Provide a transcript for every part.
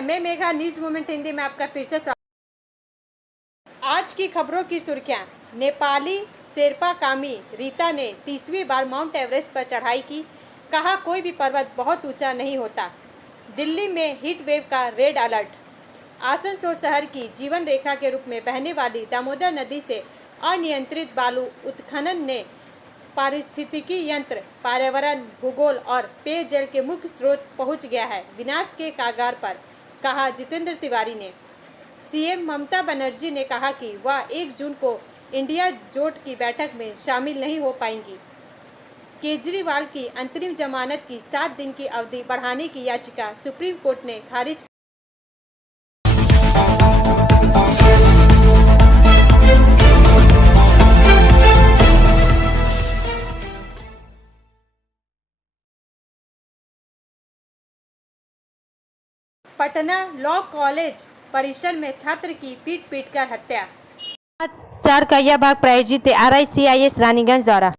है, मैं Megha, news moment Hindi में आपका फिर से स्वागत। आज की खबरों की सुर्खियां। नेपाली शेरपा कामी रीता ने 30वीं बार माउंट एवरेस्ट पर चढ़ाई की, कहा कोई भी पर्वत बहुत ऊंचा नहीं होता। दिल्ली में हीट वेव का रेड अलर्ट। आसनसोल शहर की जीवन रेखा के रूप में बहने वाली दामोदर नदी से अनियंत्रित बालू उत्खनन ने पारिस्थितिकी यंत्र, पर्यावरण, भूगोल और पेयजल के मुख्य स्रोत पहुंच गया है विनाश के कागार पर, कहा जितेंद्र तिवारी ने। सीएम ममता बनर्जी ने कहा कि वह 1 जून को इंडिया जोट की बैठक में शामिल नहीं हो पाएंगी। केजरीवाल की अंतरिम जमानत की 7 दिन की अवधि बढ़ाने की याचिका सुप्रीम कोर्ट ने खारिज। पटना लॉ कॉलेज परिसर में छात्र की पीट-पीटकर हत्या। 4 का यह भाग प्रायोजित है RICIS रानीगंज द्वारा।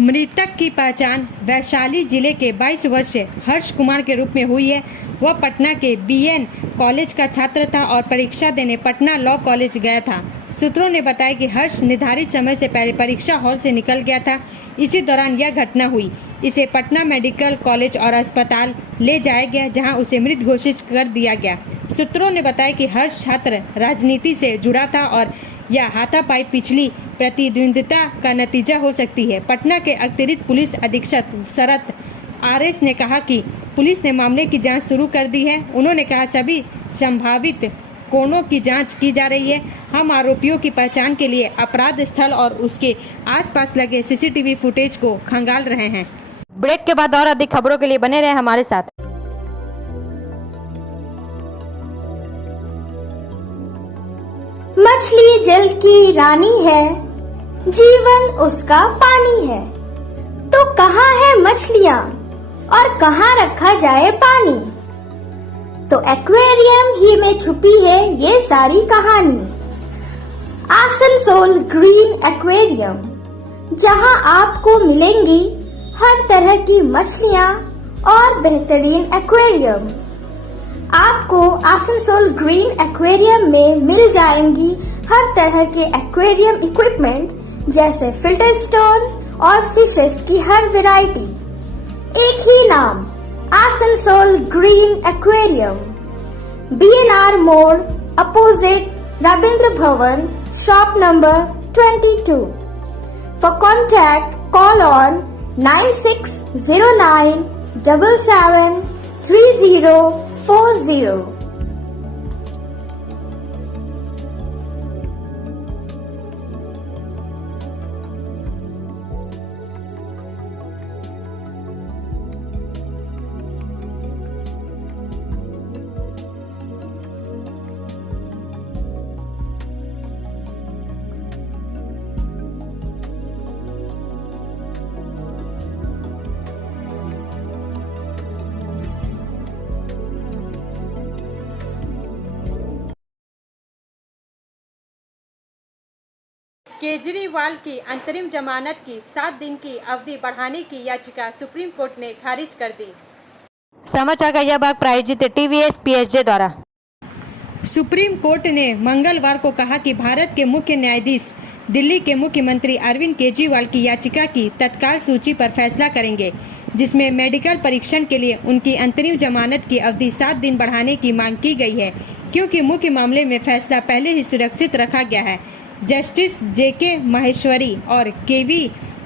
मृतक की पहचान वैशाली जिले के 22 वर्षीय हर्ष कुमार के रूप में हुई है। वह पटना के BN कॉलेज का छात्र था और परीक्षा देने पटना लॉ कॉलेज गया था। सूत्रों ने बताया कि हर्ष निर्धारित समय से पहले परीक्षा हॉल से निकल गया था। इसी दौरान यह घटना हुई। इसे पटना मेडिकल कॉलेज और अस्पताल ले जाया गया, जहां उसे मृत घोषित कर दिया गया। सूत्रों ने बताया कि हर्ष छात्र राजनीति से जुड़ा था और यह हाथापाई पिछली प्रतिद्वंद्विता का नतीजा हो सकती है। पटना के अतिरिक्त पुलिस अधीक्षक शरत RS ने कहा कि पुलिस ने मामले की जांच शुरू कर दी है। उन्होंने कहा सभी संभावित कोणों की जांच की जा रही है। हम आरोपियों की पहचान के लिए अपराध स्थल और उसके आसपास लगे CCTV फुटेज को खंगाल रहे हैं। ब्रेक के बाद और अधिक खबरों के लिए बने रहे हमारे साथ। मछली जल की रानी है, जीवन उसका पानी है। तो कहाँ है मछलियाँ और कहाँ रखा जाए पानी? तो एक्वेरियम ही में छुपी है ये सारी कहानी। आसनसोल ग्रीन एक्वेरियम, जहाँ आपको मिलेंगी हर तरह की मछलियाँ और बेहतरीन एक्वेरियम। आपको आसनसोल ग्रीन एक्वेरियम में मिल जाएंगी हर तरह के एक्वेरियम इक्विपमेंट, जैसे फिल्टर स्टोन और फिशेस की हर वैरायटी। एक ही नाम, आसनसोल ग्रीन एक्वेरियम। BNR मोड़ opposite Ravindra Bhavan, shop number 22। For contact, call on 9609 77 3040। Kejriwal की अंतरिम जमानत की 7 दिन की अवधि बढ़ाने की याचिका सुप्रीम कोर्ट ने खारिज कर दी। समाचार का यह भाग प्रायोजित है TVS PSJ द्वारा। सुप्रीम कोर्ट ने मंगलवार को कहा कि भारत के मुख्य न्यायाधीश दिल्ली के मुख्यमंत्री अरविंद केजरीवाल की याचिका की तत्काल सूची पर फैसला करेंगे, जिसमें मेडिकल परीक्षण के लिए उनकी अंतरिम जमानत की अवधि 7 दिन बढ़ाने की मांग की गई है, क्योंकि मुख्य मामले में फैसला पहले ही सुरक्षित रखा गया है। जस्टिस JK माहेश्वरी और KV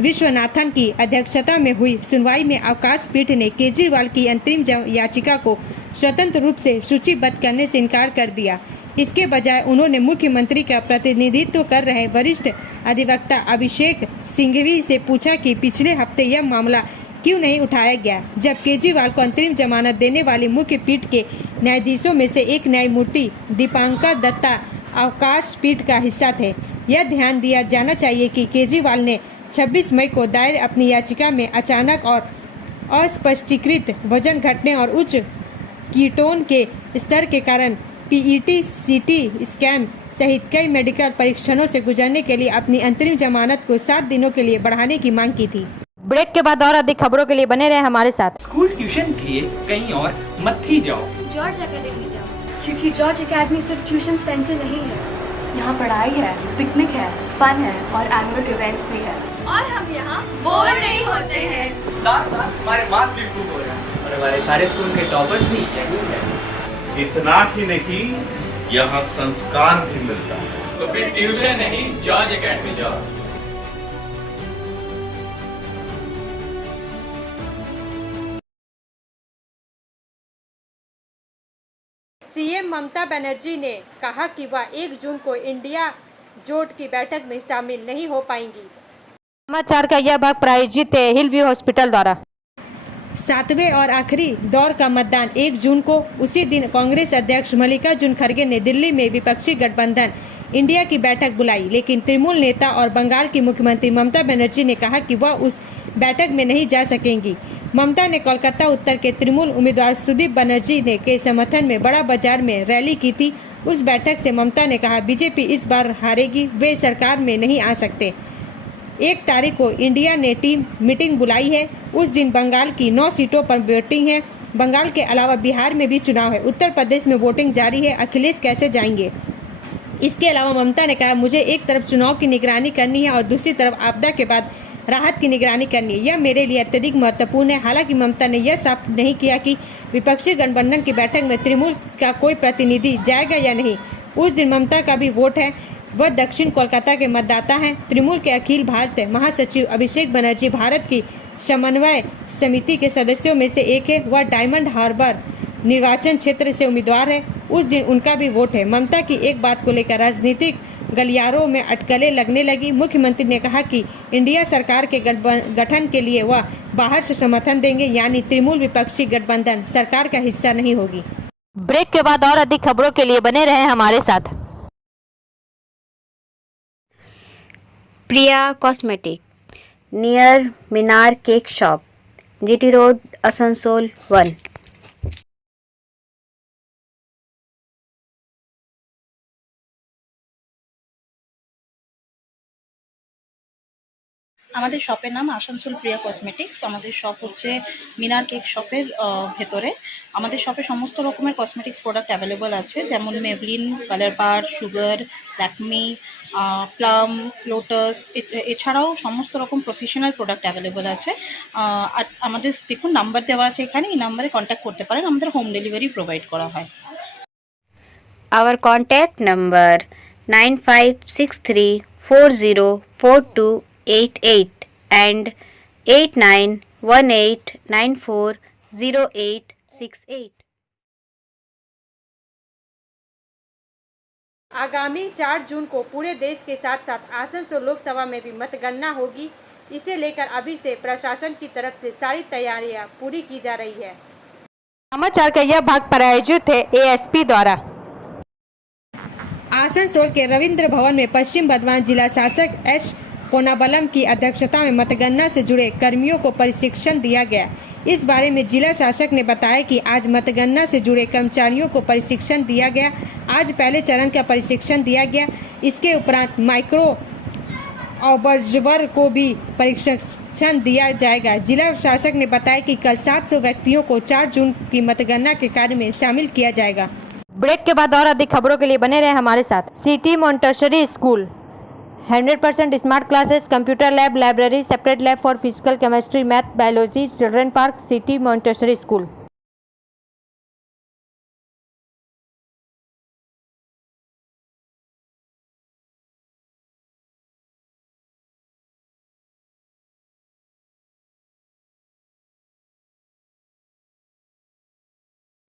विश्वनाथन की अध्यक्षता में हुई सुनवाई में अवकाश पीठ ने केजरीवाल की अंतरिम याचिका को स्वतंत्र रूप से सूचीबद्ध करने से इनकार कर दिया। इसके बजाय उन्होंने मुख्यमंत्री का प्रतिनिधित्व कर रहे वरिष्ठ अधिवक्ता अभिषेक सिंघवी से पूछा कि पिछले हफ्ते यह मामला क्यों नहीं उठाया गया, जब केजरीवाल को अंतरिम जमानत देने वाली मुख्य पीठ के न्यायाधीशों में से एक न्यायमूर्ति दीपांकर दत्ता अवकाश पीठ का हिस्सा थे। यह ध्यान दिया जाना चाहिए कि केजरीवाल ने 26 मई को दायर अपनी याचिका में अचानक और अस्पष्टीकृत वजन घटने और उच्च कीटोन के स्तर के कारण PET CT स्कैन सहित कई मेडिकल परीक्षणों से गुजरने के लिए अपनी अंतरिम जमानत को 7 दिनों के लिए बढ़ाने की मांग की थी। ब्रेक के बाद और अधिक खबरों के लिए बने रहे हमारे साथ। स्कूल ट्यूशन के लिए कहीं और मत ही जाओ। जॉर्ज एकेडमी जाओ, क्योंकि जॉर्ज एकेडमी सिर्फ ट्यूशन सेंटर नहीं है। यहाँ पढ़ाई है, पिकनिक है, फन है और एनुअल इवेंट्स भी है। और हम यहाँ बोर नहीं होते हैं। साथ साथ हमारे मार्क्स भी इम्प्रूव हो रहे हैं और हमारे सारे स्कूल के टॉपर्स भी यही हैं। इतना ही नहीं, यहाँ संस्कार भी मिलता है। तो फिर ट्यूशन नहीं, जॉर्ज एकेडमी जाओ। सीएम ममता बनर्जी ने कहा कि वह 1 जून को इंडिया जोट की बैठक में शामिल नहीं हो पाएंगी। समाचार का यह भाग प्रायोजित है हिल व्यू हॉस्पिटल द्वारा। 7वें और आखिरी दौर का मतदान 1 जून को। उसी दिन कांग्रेस अध्यक्ष मल्लिकार्जुन खड़गे ने दिल्ली में विपक्षी गठबंधन इंडिया की बैठक बुलाई, लेकिन तृणमूल नेता और बंगाल की मुख्यमंत्री ममता बनर्जी ने कहा कि वह उस बैठक में नहीं जा सकेंगी। ममता ने कोलकाता उत्तर के तृणमूल उम्मीदवार सुदीप बनर्जी ने के समर्थन में बड़ा बाजार में रैली की थी। उस बैठक से ममता ने कहा बीजेपी इस बार हारेगी, वे सरकार में नहीं आ सकते। 1 तारीख को इंडिया ने टीम मीटिंग बुलाई है। उस दिन बंगाल की 9 सीटों पर वोटिंग है। बंगाल के अलावा बिहार में भी चुनाव है। उत्तर प्रदेश में वोटिंग जारी है। अखिलेश कैसे जाएंगे? इसके अलावा ममता ने कहा मुझे एक तरफ चुनाव की निगरानी करनी है और दूसरी तरफ आपदा के बाद राहत की निगरानी करनी है। यह मेरे लिए अत्यधिक महत्वपूर्ण है। हालांकि ममता ने यह साफ नहीं किया कि विपक्षी गठबंधन की बैठक में तृणमूल का कोई प्रतिनिधि जाएगा या नहीं। उस दिन ममता का भी वोट है। वह दक्षिण कोलकाता के मतदाता हैं। तृणमूल के अखिल भारतीय महासचिव अभिषेक बनर्जी भारत की समन्वय समिति के सदस्यों में से एक है। वह डायमंड हार्बर निर्वाचन क्षेत्र से उम्मीदवार है। उस दिन उनका भी वोट है। ममता की एक बात को लेकर राजनीतिक गलियारों में अटकलें लगने लगी। मुख्यमंत्री ने कहा कि इंडिया सरकार के गठन के लिए वह बाहर से समर्थन देंगे, यानी तृणमूल विपक्षी गठबंधन सरकार का हिस्सा नहीं होगी। ब्रेक के बाद और अधिक खबरों के लिए बने रहे हमारे साथ। Priya cosmetic near Minar cake shop, GT road, Asansol 1। আমাদের শপের নাম আসানসোল প্রিয়া কসমেটিক্স। আমাদের শপ হচ্ছে মিনার কেক শপের ভেতরে। আমাদের শপে সমস্ত রকমের কসমেটিক্স প্রোডাক্ট অ্যাভেলেবল আছে, যেমন মেবলিন, কালার বার, সুগার, ল্যাকমি, প্লাম, লোটাস, এছাড়াও সমস্ত রকম প্রফেশনাল প্রোডাক্ট অ্যাভেলেবল আছে। আর আমাদের দেখুন নাম্বার দেওয়া আছে এখানে, এই নাম্বারে কন্ট্যাক্ট করতে পারেন। আমাদের হোম ডেলিভারি প্রোভাইড করা হয়। Our contact number 9563404288 and 8918940868। आगामी 4 जून को पूरे देश के साथ साथ आसनसोल लोकसभा में भी मतगणना होगी। इसे लेकर अभी से प्रशासन की तरफ से सारी तैयारियां पूरी की जा रही है। समाचार का यह भाग प्रायोजित है एएसपी द्वारा। आसनसोल के रविंद्र भवन में पश्चिम बर्धमान जिला शासक एस पोनाबलम की अध्यक्षता में मतगणना से जुड़े कर्मियों को प्रशिक्षण दिया गया। इस बारे में जिला शासक ने बताया कि आज मतगणना से जुड़े कर्मचारियों को प्रशिक्षण दिया गया। आज पहले चरण का प्रशिक्षण दिया गया। इसके उपरांत माइक्रो ऑब्जर्वर को भी प्रशिक्षण दिया जाएगा। जिला शासक ने बताया कि कल 700 व्यक्तियों को 4 जून की मतगणना के कार्य में शामिल किया जाएगा। ब्रेक के बाद और अधिक खबरों के लिए बने रहे हमारे साथ। City Montessori school 100% smart classes, computer lab, library, separate lab for physical, chemistry, math, biology, children park, city Montessori school.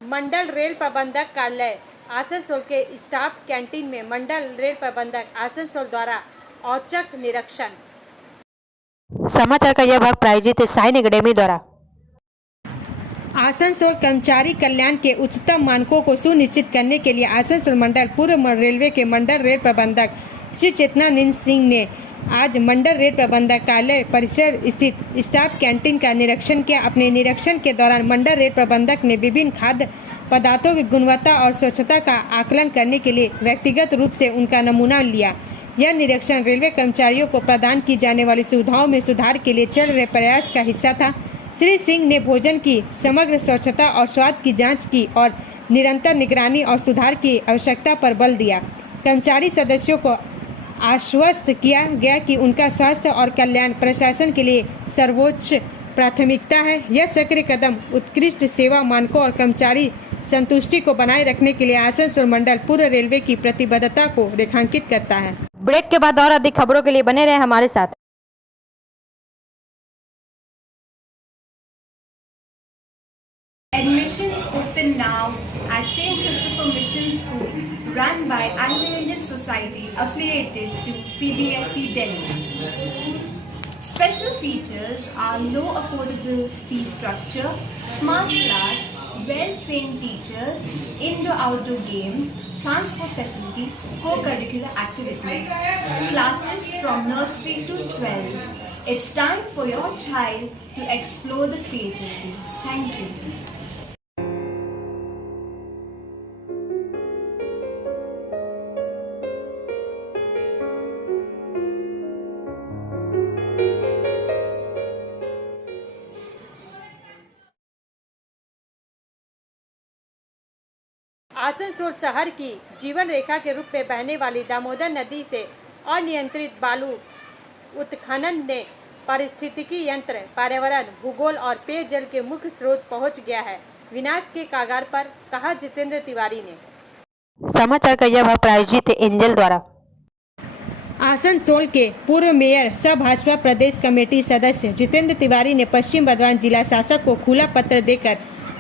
Mandal rail प्रबंधक कार्यालय आसनसोल के स्टाफ कैंटीन में मंडल रेल प्रबंधक आसनसोल द्वारा औचक निरीक्षण। समाचार का यह भाग प्रायोजित है साइन एकेडमी द्वारा। आसनसोल कर्मचारी कल्याण के उच्चतम मानकों को सुनिश्चित करने के लिए आसनसोल मंडल पूर्व रेलवे के मंडल रेल प्रबंधक श्री चेतनानंद सिंह ने आज मंडल रेल प्रबंधक कार्यालय परिसर स्थित स्टाफ कैंटीन का निरीक्षण किया। अपने निरीक्षण के दौरान मंडल रेल प्रबंधक ने विभिन्न खाद्य पदार्थों की गुणवत्ता और स्वच्छता का आकलन करने के लिए व्यक्तिगत रूप से उनका नमूना लिया। यह निरीक्षण रेलवे कर्मचारियों को प्रदान की जाने वाली सुविधाओं में सुधार के लिए चल रहे प्रयास का हिस्सा था। श्री सिंह ने भोजन की समग्र स्वच्छता और स्वाद की जांच की और निरंतर निगरानी और सुधार की आवश्यकता पर बल दिया। कर्मचारी सदस्यों को आश्वस्त किया गया कि उनका स्वास्थ्य और कल्याण प्रशासन के लिए सर्वोच्च प्राथमिकता है। यह सक्रिय कदम उत्कृष्ट सेवा मानकों और कर्मचारी संतुष्टि को बनाए रखने के लिए आसनसोल मंडल पूर्व रेलवे की प्रतिबद्धता को रेखांकित करता है। ब्रेक के बाद और अधिक खबरों के लिए बने रहे हमारे साथ। Admissions open now at St. Christopher Mission School, run by Anglo-Indian Society affiliated to CBSE Delhi. Special features are low affordable fee structure, smart class, well-trained teachers, indoor-outdoor games, transport facility, co-curricular activities, classes from nursery to 12. It's time for your child to explore the creativity. Thank you. Asansol शहर की जीवन रेखा के रूप में बहने वाली दामोदर नदी से अनियंत्रित बालू उत्खनन ने पारिस्थितिकी यंत्र, पर्यावरण, भूगोल और पेयजल के मुख्य स्रोत पहुंच गया है विनाश के कागार पर, कहा जितेंद्र तिवारी ने। समाचार का यह भाग प्रायोजित है एंजल द्वारा। आसनसोल के पूर्व मेयर सह भाजपा प्रदेश कमेटी सदस्य जितेंद्र तिवारी ने पश्चिम बर्धमान जिला शासक को खुला पत्र देकर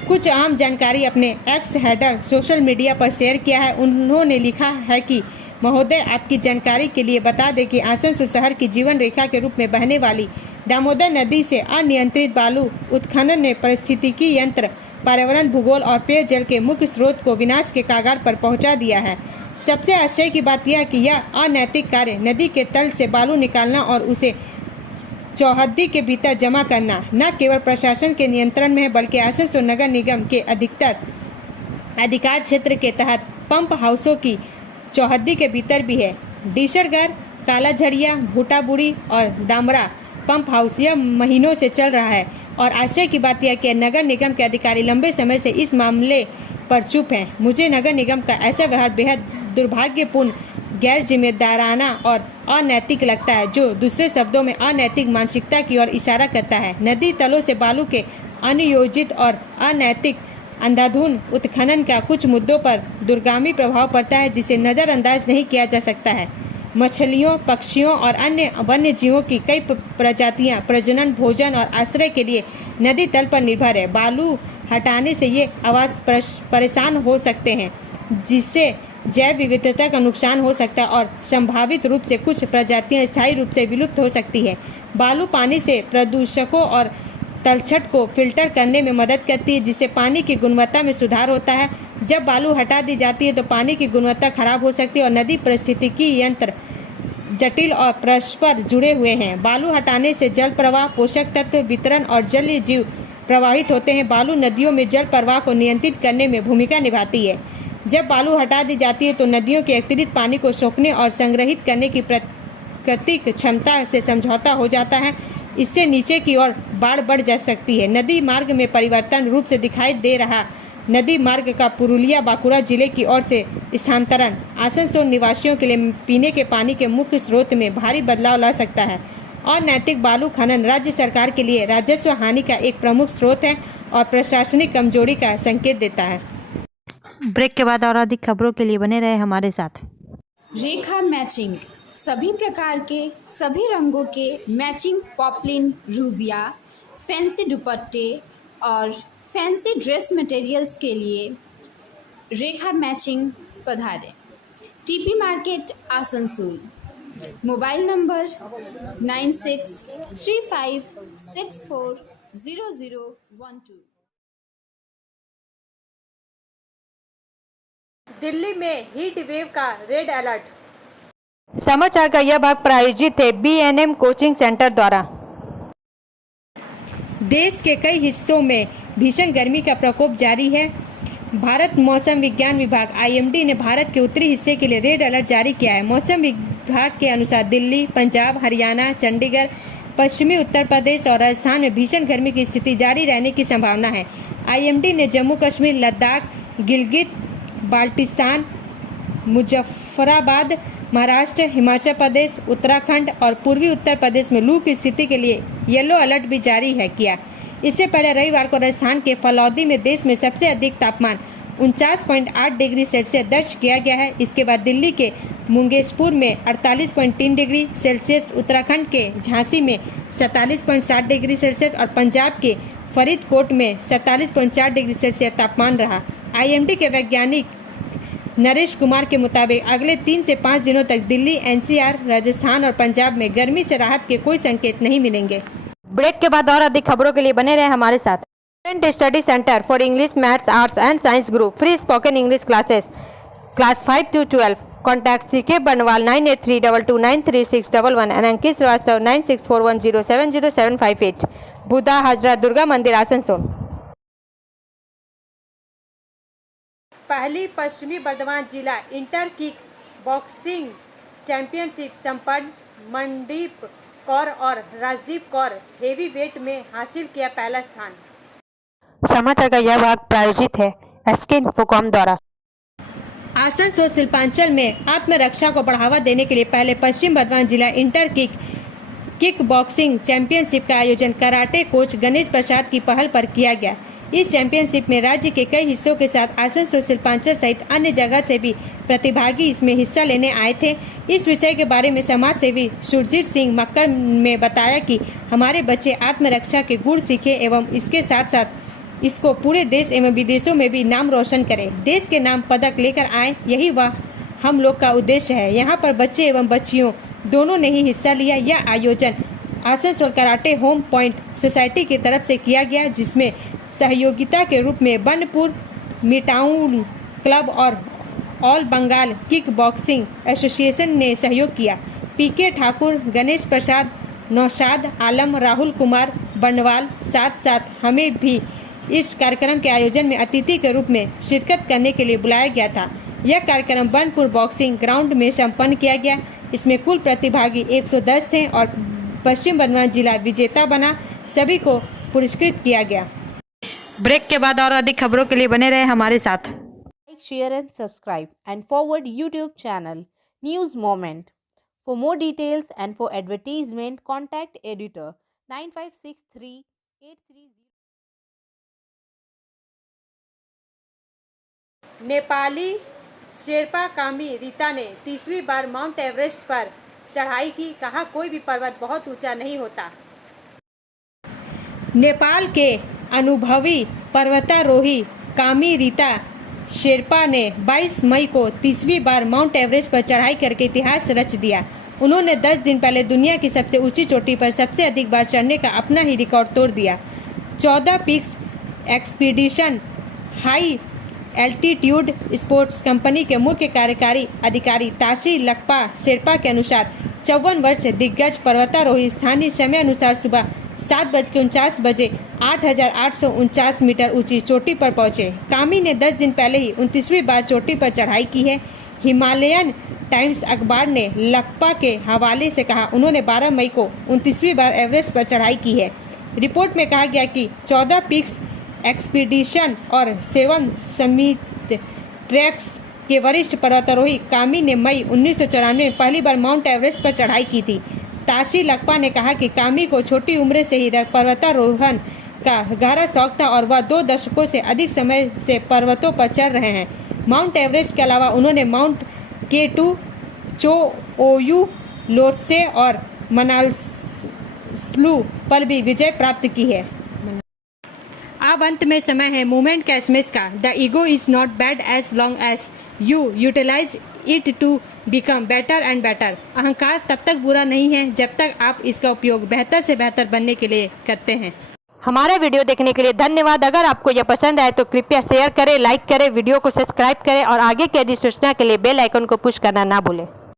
कुछ अहम जानकारी अपने एक्स हैंडल सोशल मीडिया पर शेयर किया है। उन्होंने लिखा है कि महोदय, आपकी जानकारी के लिए बता दें कि आसनसोल शहर की जीवन रेखा के रूप में बहने वाली दामोदर नदी से अनियंत्रित बालू उत्खनन ने पारिस्थितिकी यंत्र, पर्यावरण, भूगोल और पेयजल के मुख्य स्रोत को विनाश के कागार पर पहुंचा दिया है। सबसे आश्चर्य की बात यह कि यह अनैतिक कार्य नदी के तल से बालू निकालना और उसे चौहद्दी के भीतर जमा करना न केवल प्रशासन के नियंत्रण में है, बल्कि आसनसोल नगर निगम के अधिकतर अधिकार क्षेत्र के तहत पंप हाउसों की चौहद्दी के भीतर भी है। डीसरगढ़, काला झड़िया, भूटाबुड़ी और दामरा पंप हाउस यह महीनों से चल रहा है और आश्चर्य की बात यह कि नगर निगम के अधिकारी लंबे समय से इस मामले पर चुप हैं। मुझे नगर निगम का ऐसा व्यवहार बेहद दुर्भाग्यपूर्ण, गैर जिम्मेदाराना और अनैतिक लगता है, जो दूसरे शब्दों में अनैतिक मानसिकता की ओर इशारा करता है। नदी तलों से बालू के अनियोजित और अनैतिक अंधाधुंध उत्खनन का कुछ मुद्दों पर दूरगामी प्रभाव पड़ता है, जिसे नजरअंदाज नहीं किया जा सकता है। मछलियों, पक्षियों और अन्य वन्य जीवों की कई प्रजातियां प्रजनन, भोजन और आश्रय के लिए नदी तल पर निर्भर है। बालू हटाने से ये आवास परेशान हो सकते हैं, जिससे जैव विविधता का नुकसान हो सकता है और संभावित रूप से कुछ प्रजातियां स्थायी रूप से विलुप्त हो सकती है। बालू पानी से प्रदूषकों और तलछट को फिल्टर करने में मदद करती है, जिससे पानी की गुणवत्ता में सुधार होता है। जब बालू हटा दी जाती है तो पानी की गुणवत्ता खराब हो सकती है और नदी पारिस्थितिकी यंत्र जटिल और परस्पर जुड़े हुए हैं। बालू हटाने से जल प्रवाह, पोषक तत्व वितरण और जलीय जीव प्रभावित होते हैं। बालू नदियों में जल प्रवाह को नियंत्रित करने में भूमिका निभाती है। जब बालू हटा दी जाती है तो नदियों के अतिरिक्त पानी को सोखने और संग्रहित करने की प्राकृतिक क्षमता से समझौता हो जाता है। इससे नीचे की ओर बाढ़ बढ़ जा सकती है। नदी मार्ग में परिवर्तन रूप से दिखाई दे रहा नदी मार्ग का पुरुलिया, बांकुड़ा जिले की ओर से स्थानांतरण आसनसोल निवासियों के लिए पीने के पानी के मुख्य स्रोत में भारी बदलाव ला सकता है। अनैतिक बालू खनन राज्य सरकार के लिए राजस्व हानि का एक प्रमुख स्रोत है और प्रशासनिक कमजोरी का संकेत देता है। ब्रेक के बाद और अधिक खबरों के लिए बने रहे हमारे साथ। रेखा मैचिंग, सभी प्रकार के सभी रंगों के मैचिंग पॉपलिन, रूबिया, फैंसी दुपट्टे और फैंसी ड्रेस मटेरियल्स के लिए रेखा मैचिंग पधारें। TP market, Asansol. Mobile number 9635640012। Delhi में हीट वेव का रेड अलर्ट। समाचार का यह भाग प्रायोजित है BNM कोचिंग सेंटर द्वारा। देश के कई हिस्सों में भीषण गर्मी का प्रकोप जारी है। भारत मौसम विज्ञान विभाग IMD ने भारत के उत्तरी हिस्से के लिए रेड अलर्ट जारी किया है। मौसम विभाग के अनुसार दिल्ली, पंजाब, हरियाणा, चंडीगढ़, पश्चिमी उत्तर प्रदेश और राजस्थान में भीषण गर्मी की स्थिति जारी रहने की संभावना है। IMD ने जम्मू कश्मीर, लद्दाख, गिलगित बाल्टिस्तान, मुजफ्फराबाद, महाराष्ट्र, हिमाचल प्रदेश, उत्तराखंड और पूर्वी उत्तर प्रदेश में लू की स्थिति के लिए येलो अलर्ट भी जारी है किया। इससे पहले रविवार को राजस्थान के फलौदी में देश में सबसे अधिक तापमान 49.8 डिग्री सेल्सियस दर्ज किया गया है। इसके बाद दिल्ली के मुंगेशपुर में 48.3 डिग्री सेल्सियस, उत्तराखंड के झांसी में 47.7 डिग्री सेल्सियस और पंजाब के फरीदकोट में 47.4 डिग्री सेल्सियस तापमान रहा। IMD के वैज्ञानिक नरेश कुमार के मुताबिक अगले 3 से 5 दिनों तक दिल्ली, NCR, राजस्थान और पंजाब में गर्मी से राहत के कोई संकेत नहीं मिलेंगे। ब्रेक के बाद और अधिक खबरों के लिए बने रहे हमारे साथ। Student study centre for English, maths, arts and science group, free spoken English classes, class 5 to 12। Contact CK बनवाल 9832293611 एंड अंकित श्रीवास्तव 9641070758। बुधा हाजरा दुर्गा मंदिर, आसनसोल। पहली पश्चिमी बर्धमान जिला इंटर किक बॉक्सिंग चैंपियनशिप संपन्न। मनदीप कौर और राजदीप कौर हेवी वेट में हासिल किया पहला स्थान। समाचार का यह भाग प्रायोजित है SK इन्फोकॉम द्वारा। आसनसोल शिल्पांचल में आत्मरक्षा को बढ़ावा देने के लिए पहले पश्चिम बर्धमान जिला इंटर किक बॉक्सिंग चैंपियनशिप का आयोजन कराटे कोच गणेश प्रसाद की पहल पर किया गया। इस चैंपियनशिप में राज्य के कई हिस्सों के साथ आसनसोल शिल्पांचल सहित अन्य जगह से भी प्रतिभागी इसमें हिस्सा लेने आए थे। इस विषय के बारे में समाज सेवी सुरजीत सिंह मक्कर ने बताया कि हमारे बच्चे आत्मरक्षा के गुण सीखे एवं इसके साथ साथ इसको पूरे देश एवं विदेशों में भी नाम रोशन करें, देश के नाम पदक लेकर आए, यही वह हम लोग का उद्देश्य है। यहाँ पर बच्चे एवं बच्चियों दोनों ने ही हिस्सा लिया। यह आयोजन Asansol karate home point society की तरफ से किया गया, जिसमें सहयोगिता के रूप में बनपुर मिटाउन क्लब और all Bengal kick boxing association ने सहयोग किया। PK ठाकुर, गणेश प्रसाद, नौशाद आलम, राहुल कुमार बनवाल साथ हमें भी इस कार्यक्रम के आयोजन में अतिथि के रूप में शिरकत करने के लिए बुलाया गया था। यह कार्यक्रम बनपुर बॉक्सिंग ग्राउंड में संपन्न किया गया। इसमें कुल प्रतिभागी 110 थे और पश्चिम बर्धमान जिला विजेता बना। सभी को पुरस्कृत किया गया। ब्रेक के बाद और अधिक खबरों के लिए बने रहे हमारे साथ। Like, share and subscribe and forward YouTube channel News Moment. For more details and for advertisement, contact editor 956383. Nepali Sherpa कामी रीता ने 30वीं बार माउंट एवरेस्ट पर चढ़ाई की। कहा, कोई भी पर्वत बहुत ऊंचा नहीं होता। नेपाल के अनुभवी पर्वतारोही कामी रीता शेरपा ने 22 मई को 30वीं बार माउंट एवरेस्ट पर चढ़ाई करके इतिहास रच दिया। उन्होंने 10 दिन पहले दुनिया की सबसे ऊंची चोटी पर सबसे अधिक बार चढ़ने का अपना ही रिकॉर्ड तोड़ दिया। 14 peaks expedition high altitude sports company के मुख्य कार्यकारी अधिकारी ताशी लकपा शेरपा के अनुसार 54 वर्ष दिग्गज पर्वतारोही स्थानीय समय अनुसार सुबह 7:49 बजे 8,849 मीटर ऊंची चोटी पर पहुंचे। कामी ने 10 दिन पहले ही 29वीं बार चोटी पर चढ़ाई की है। हिमालयन टाइम्स अखबार ने लकपा के हवाले से कहा, उन्होंने 12 मई को 29वीं बार एवरेस्ट पर चढ़ाई की है। रिपोर्ट में कहा गया कि 14 पीक्स एक्सपीडिशन और 7 समिट ट्रैक्स के वरिष्ठ पर्वतारोही कामी ने मई 1994 में पहली बार माउंट एवरेस्ट पर चढ़ाई की थी। ताशी लकपा ने कहा कि कामी को छोटी उम्र से ही पर्वतारोहण का गहरा शौक था और वह 2 दशकों से अधिक समय से पर्वतों पर चढ़ रहे हैं। माउंट एवरेस्ट के अलावा उन्होंने माउंट K2, चोओयू, लोटसे और मनासलू पर भी विजय प्राप्त की है। अब अंत में समय है मूवमेंट का एसएमएस का। The ego is not bad as long as you utilize it to become better and better. अहंकार तब तक बुरा नहीं है जब तक आप इसका उपयोग बेहतर से बेहतर बनने के लिए करते हैं। हमारा वीडियो देखने के लिए धन्यवाद। अगर आपको यह पसंद आए तो कृपया शेयर करें, लाइक करें, वीडियो को सब्सक्राइब करें और आगे की अधिक सूचना के लिए बेल आइकन को पुश करना ना भूलें।